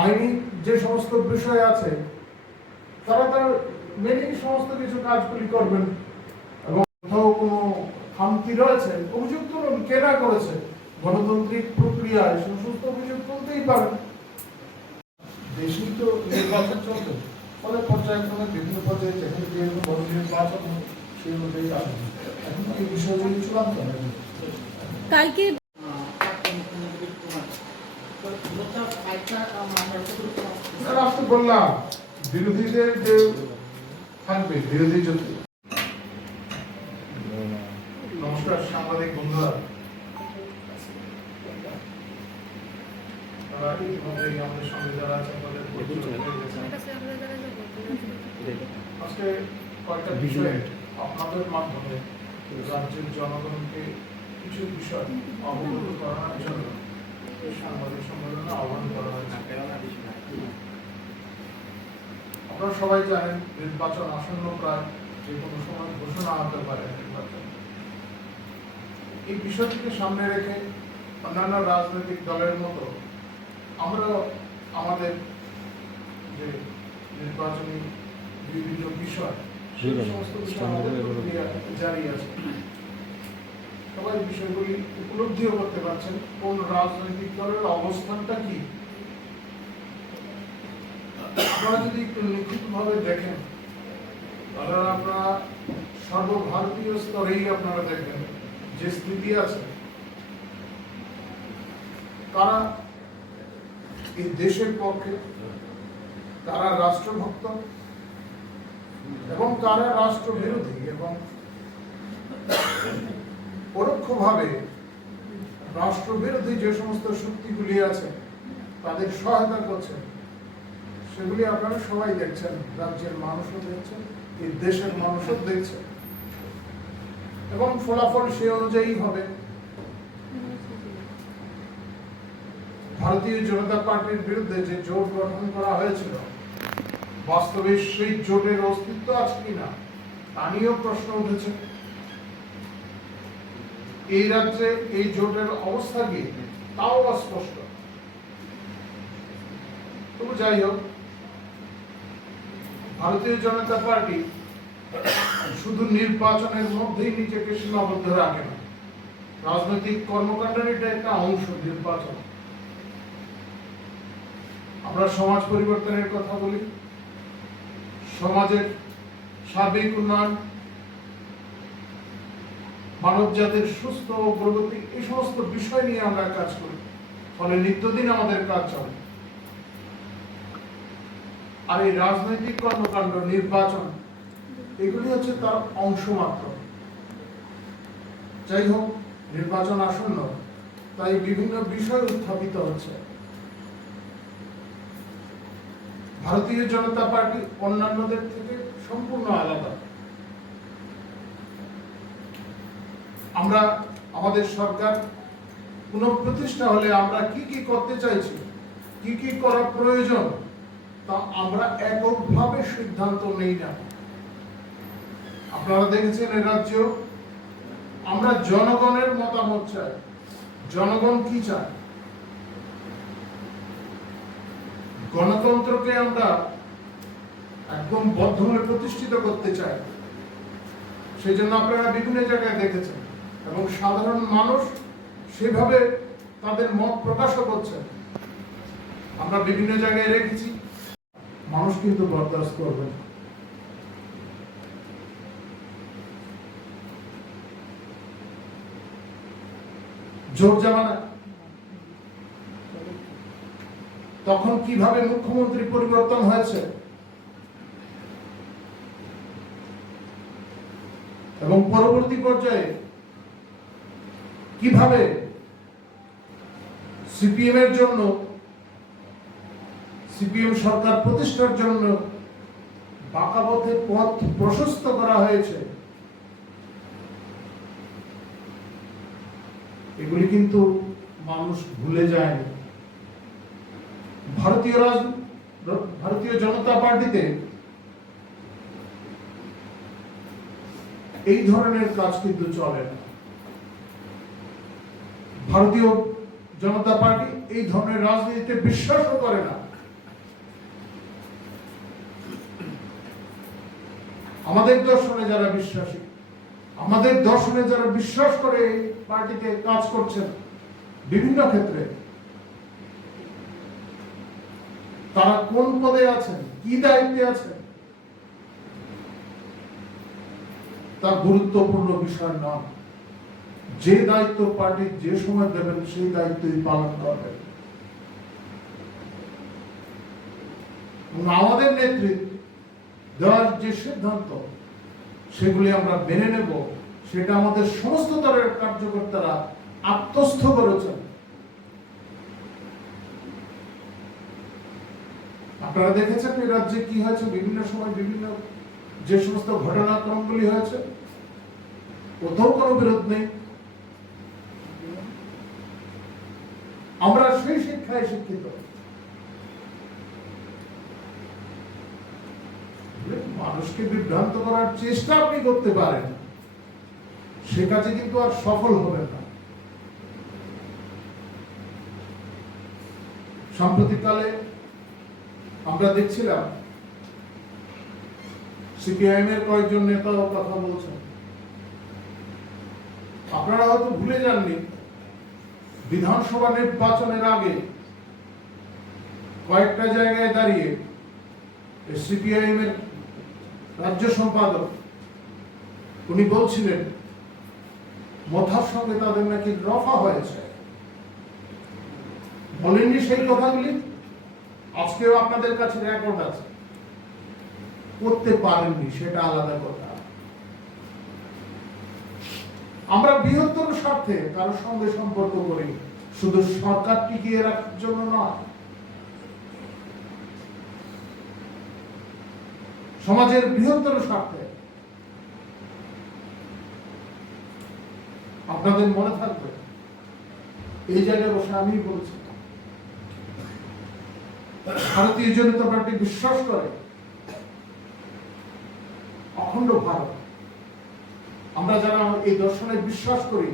আইনি যে সমস্ত বিষয় আছে তারা তার মেনে সমস্ত কিছু কাজগুলি করবেন, এবং কোথাও কোনো খামতি রয়েছে অভিযোগ তুলুন, কেনা করেছে গণতান্ত্রিক প্রক্রিয়ায় সমস্ত অভিযোগ তুলতেই পারেন। দেশেই তো নির্বাচন চলবে, ফলে পর্যায়ক্রমে বিভিন্ন পর্যায়ে যেখানে যে বড় নির্বাচন সেই অনুযায়ী আসবে। এখন এই বিষয়গুলি চূড়ান্ত কালকে বললাম বিরোধীদের যে থাকবে বিরোধী যদি। নমস্কার সাংবাদিক বন্ধুরা, আমাদের সঙ্গে যারা আছে আজকে কয়েকটা বিষয়ে আপনাদের মাধ্যমে রাজ্যের জনগণকে কিছু বিষয় অবগত করানোর জন্য সাংবাদিক সম্মেলনে আহ্বান করা হয়েছে। আপনারা সবাই জানেন নির্বাচন আসন্ন, প্রায় যে কোনো সময় ঘোষণা হতে পারে নির্বাচন। এই বিষয়টিকে সামনে রেখে অন্যান্য রাজনৈতিক দলের মতো আমরা আমাদের যে নির্বাচনী বিভিন্ন বিষয় সেই সমস্ত বিষয় আমাদের প্রক্রিয়া জারি আছে। সবাই বিষয়গুলি উপলব্ধিও করতে পারছেন কোন রাজনৈতিক দলের অবস্থানটা কি। আপনারা যদি একটু নিখুঁতভাবে দেখেন তাহলে আপনারা সর্বভারতীয় স্তরেই আপনারা দেখবেন যে স্থিতি আছে, কারা এই দেশের পক্ষে, কারা রাষ্ট্রভক্ত এবং কারা রাষ্ট্রবিরোধী, এবং পরোক্ষভাবে রাষ্ট্রবিরোধী যে সমস্ত শক্তিগুলি আছে তাদের সহায়তা করছেন, সেগুলি আপনারা সবাই দেখছেন। রাজ্যের মানুষও দেখছেন, এই দেশের মানুষও দেখছেন, এবং ফলাফল সেই অনুযায়ী হবে। ভারতীয় জনতা পার্টির বিরুদ্ধে যে জোট গঠন করা হয়েছিল, বাস্তবে সেই জোটের অস্তিত্ব আছে কিনা তা নিয়েও প্রশ্ন উঠেছে। এই রাজ্যে এই জোটের অবস্থা কি তাও অস্পষ্ট। তবু যাই হোক, ভারতীয় জনতা পার্টি শুধু নির্বাচনের মধ্যেই নিজেকে সীমাবদ্ধ রাখে না, রাজনৈতিক কর্মকাণ্ডের এটা একটা অংশ নির্বাচন। আমরা সমাজ পরিবর্তনের কথা বলি, সমাজের সার্বিক উন্নয়ন, মানব জাতির সুস্থ অগ্রগতি, এই সমস্ত বিষয় নিয়ে আমরা কাজ করি, ফলে নিত্যদিন আমাদের কাজ চলে। আর এই রাজনৈতিক কর্মকাণ্ড, নির্বাচন, এগুলি হচ্ছে তার অংশ মাত্র। যাই হোক, নির্বাচন আসন্ন, তাই বিভিন্ন বিষয় উত্থাপিত হচ্ছে। ভারতীয় জনতা পার্টি অন্যান্যদের থেকে সম্পূর্ণ আলাদা। আমরা আমাদের সরকার পুনঃপ্রতিষ্ঠা হলে আমরা কি কি করতে চাইছি, কি কি করা প্রয়োজন, তা আমরা এককভাবে সিদ্ধান্ত নেই না। আপনারা দেখেছেন এই রাজ্য, আমরা জনগণের মতামত চাই, জনগণ কি চায়। গণতন্ত্রকে আমরা একদম বদ্ধমূলে প্রতিষ্ঠিত করতে চাই। সেই জন্য আপনারা বিভিন্ন জায়গায় দেখেছেন, এবং সাধারণ মানুষ সেভাবে তাদের মত প্রকাশও করছেন। আমরা বিভিন্ন জায়গায় রেখেছি, মানুষ কিন্তু বরদাস্ত করবেন। জোর জামানা, তখন কিভাবে মুখ্যমন্ত্রী পরিবর্তন হয়েছে এবং পরবর্তী পর্যায়ে কিভাবে সিপিএম এর জন্য, সিপিএম সরকার প্রতিষ্ঠার জন্য বাঁকা পথে পথ প্রশস্ত করা হয়েছে, এগুলি কিন্তু মানুষ ভুলে যায়নি। ভারতীয় জনতা পার্টিতে এই ধরনের কাজ কিন্তু চলে না। ভারতীয় জনতা পার্টি এই ধরনের রাজনীতিতে বিশ্বাসও করে না। আমাদের দর্শনে যারা বিশ্বাসী, আমাদের দর্শনে যারা বিশ্বাস করে এই পার্টিতে কাজ করছেন বিভিন্ন ক্ষেত্রে, তারা কোন পদে আছেন, কি দায়িত্বে আছেন, তা গুরুত্বপূর্ণ বিষয় নয়। যে দায়িত্ব পার্টি যে সময় দেবেন সেই দায়িত্বই পালন করবেন। আমাদের নেতৃত্ব দেওয়ার যে সিদ্ধান্ত, সেগুলি আমরা মেনে নেব, সেটা আমাদের সমস্ত দলের কার্যকর্তারা আত্মস্থ করেছেন। আপনারা দেখেছেন এই রাজ্যে কি হয়েছে, বিভিন্ন সময় বিভিন্ন যে সমস্ত ঘটনাক্রমগুলি হয়েছে, কোথাও কোনো বিরোধ নেই। আমরা সেই শিক্ষায় শিক্ষিত। মানুষকে বিভ্রান্ত করার চেষ্টা আপনি করতে পারেন, সে কাজে কিন্তু আর সফল হবেন না। সাম্প্রতিককালে আমরা দেখছিলাম সিপিআইএম এর কয়েকজন নেতাও কথা বলছেন। আপনারা হয়তো ভুলে যাননি, বিধানসভা নির্বাচনের আগে কয়েকটা জায়গায় দাঁড়িয়ে সিপিআইএম এর রাজ্য সম্পাদক উনি বলছিলেন মথার সঙ্গে তাদের নাকি রফা হয়েছে। বলেননি সেই কথাগুলি? আজকেও আপনাদের কাছে রেকর্ড আছে। করতে পারেননি, সেটা আলাদা কথা। আমরা বৃহত্তর স্বার্থে কারোর সঙ্গে সম্পর্ক করি, শুধু সরকার টিকিয়ে রাখার জন্য নয়। সমাজের বৃহত্তর স্বার্থে। আপনাদের মনে থাকবে, এই জায়গায় বসে আমি বলছি, ভারতীয় জনতা পার্টি বিশ্বাস করে অখণ্ড ভারত। আমরা যারা এই দর্শনে বিশ্বাস করি,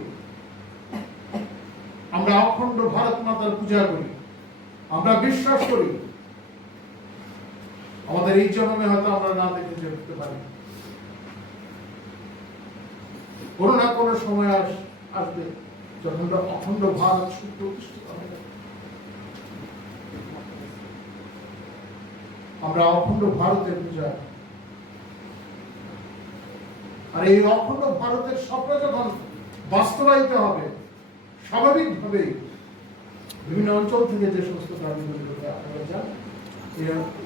আমরা অখণ্ড ভারত মাতার পূজা করি। আমরা বিশ্বাস করি আমাদের এই জন্মে হয়তো আমরা না দেখে যেতে পারি, কোনো না কোনো সময় আসবে যখন অখণ্ড ভারত সুপ্রতিষ্ঠিত হবে। আমরা অখণ্ড ভারতের পূজা, আর এই অখণ্ড ভারতের স্বপ্ন যখন বাস্তবায়িত হবে, স্বাভাবিকভাবে বিভিন্ন অঞ্চল থেকে যে সমস্ত দাবিগুলি আপনারা যান,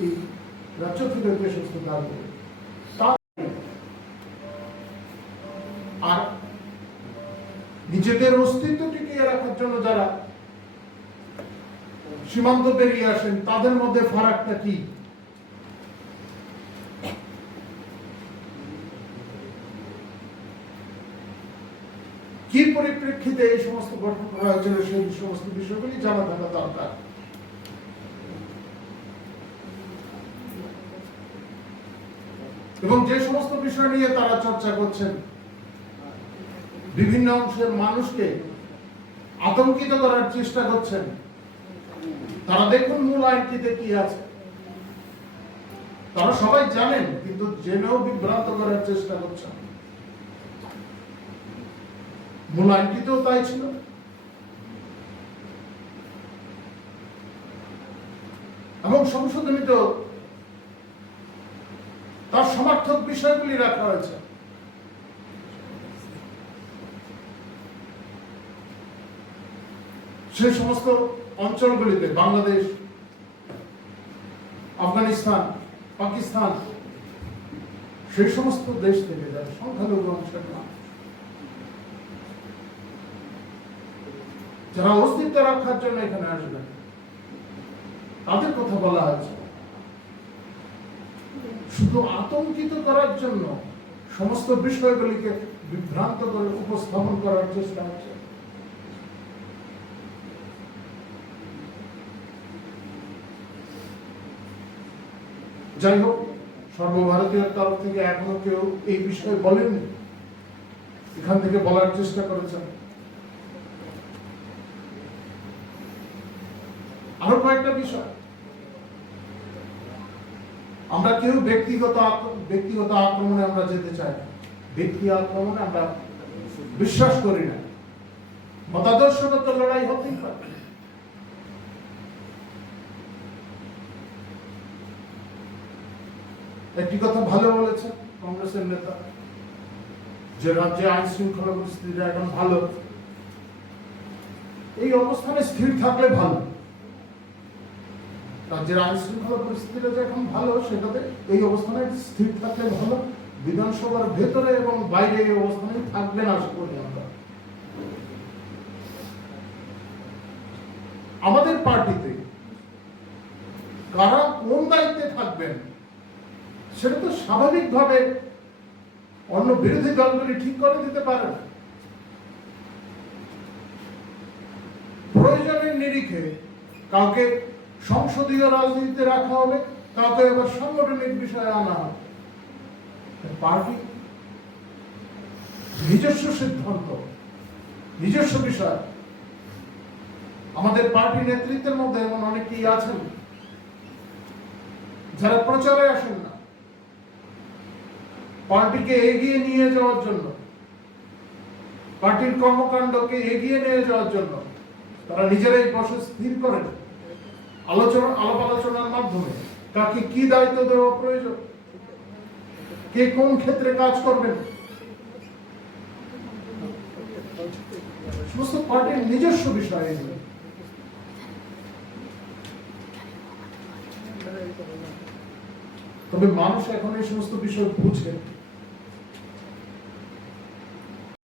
এই রাজ্য থেকে যে সমস্ত দাবিগুলি, আর নিজেদের অস্তিত্ব টিকিয়ে রাখার জন্য যারা সীমান্ত পেরিয়ে আসেন, তাদের মধ্যে ফারাকটা কি? কি পরিপ্রেক্ষিতে এই সমস্ত ঘটনা করা হয়েছিল, সেই সমস্ত বিষয়গুলি জানা থাকা দরকার। এবং যে সমস্ত বিষয় নিয়ে তারা চর্চা করছেন, বিভিন্ন অংশের মানুষকে আতঙ্কিত করার চেষ্টা করছেন, তারা দেখুন মূল আইনটিতে কি আছে। তারা সবাই জানেন, কিন্তু জেনেও বিভ্রান্ত করার চেষ্টা করছেন। মূল আইনটিতেও তাই ছিল। এবং সংশোধনীতে তার সমর্থক বিষয়গুলি রাখা হয়েছে। সেই সমস্ত অঞ্চলগুলিতে বাংলাদেশ, আফগানিস্তান, পাকিস্তান, সেই সমস্ত দেশ থেকে যারা সংখ্যালঘু অংশের মানুষ, যারা অস্তিত্ব রক্ষার জন্য এখানে আসবেন, তাদের কথা বলা হয়েছে। শুধু আতঙ্কিত করার জন্য সমস্ত বিষয়গুলিকে বিভ্রান্ত করে উপস্থাপন করার চেষ্টা হচ্ছে। যাই হোক, সর্বভারতীয় তরফ থেকে এখনো কেউ এই বিষয়ে বলেননি, এখান থেকে বলার চেষ্টা করেছেন। আরো কয়েকটা বিষয় আমরা কেউ ব্যক্তিগত আক্রমণে আমরা যেতে চাই না। ব্যক্তি আক্রমণে আমরা বিশ্বাস করি না। মতাদর্শগত লড়াই হতেই পারে। একটি কথা ভালো বলেছেন কংগ্রেসের নেতা, যে রাজ্যে আইন শৃঙ্খলা পরিস্থিতিটা এখন ভালো, এই অবস্থানে স্থির থাকলে ভালো। রাজ্যের আইন শৃঙ্খলা পরিস্থিতিটা যে এখন ভালো, সেটাতে এই অবস্থানে স্থির থাকলে ভালো। বিধানসভার ভেতরে এবং বাইরে এই অবস্থানে থাকবেন আশা করি আমরা। আমাদের পার্টিতে কারা কোন দায়িত্বে থাকবেন সেটা তো স্বাভাবিকভাবে অন্য বিরোধী দলগুলি ঠিক করে দিতে পারে। প্রয়োজনের নিরিখে কাউকে সংসদীয় রাজনীতিতে রাখা হবে, কাউকে এবার সাংগঠনিক বিষয়ে আনা হবে। পার্টি নিজস্ব সিদ্ধান্ত, নিজস্ব বিষয়। আমাদের পার্টি নেতৃত্বের মধ্যে এমন অনেকেই আছেন যারা প্রচারে আসেন না, পার্টিকে এগিয়ে নিয়ে যাওয়ার জন্য, পার্টির কর্মকাণ্ডকে এগিয়ে নিয়ে যাওয়ার জন্য তারা নিজেরাই বসে স্থির করেন আলাপ আলোচনার মাধ্যমে কাকে কি দায়িত্ব দেওয়া প্রয়োজন, কে কোন ক্ষেত্রে কাজ করবেন। সমস্ত পার্টির নিজস্ব বিষয় এগুলো। তবে মানুষ এখন এই সমস্ত বিষয় বুঝে।